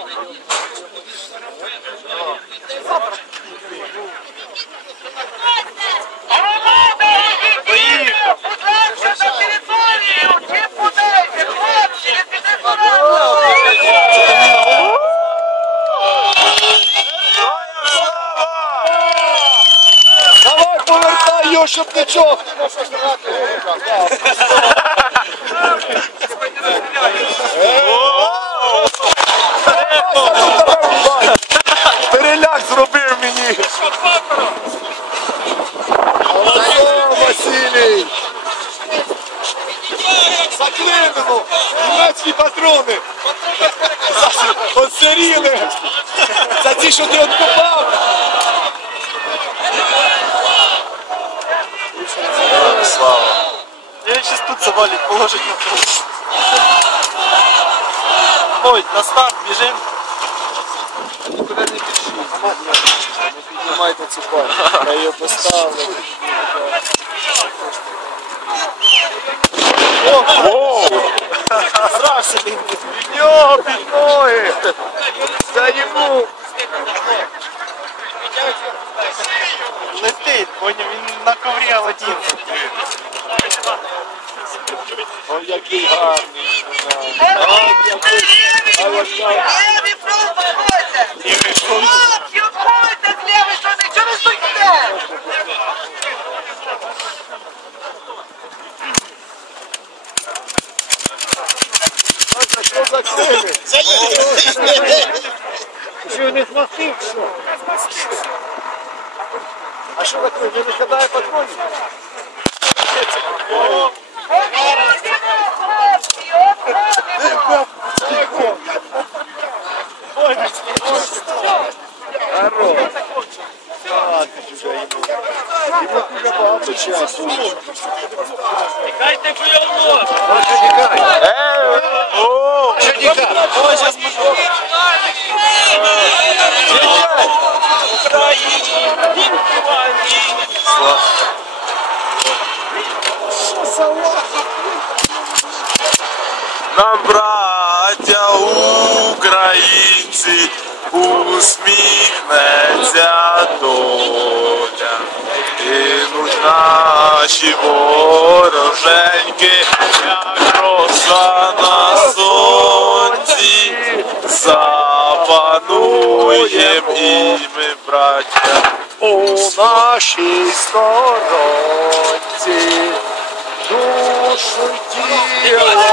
Поїхав! Його, щоб нічого. Переляк зробив мені. Василій. Заклинено. Німецькі патрони. Оцаріли. За ті, що ти откопав. завалить, положить на труп. Ой, на старт, бежим. Нікуди не біжи. Не піднімайте цю палку. Я її поставив. Зрався він. Від нього під ноги. Та йому. Летить, поняв, він на коврі один. Ой, який гарний. Що за? А що таке? Не викидає патронів? Тікайте хуйло! Що тікає? О, що тікає? Ой. Нам, браття українці, усміхнеться доля. Наші вороженьки, як роса на сонці. Запануєм і ми, браття. У нашій сторонці душу тіла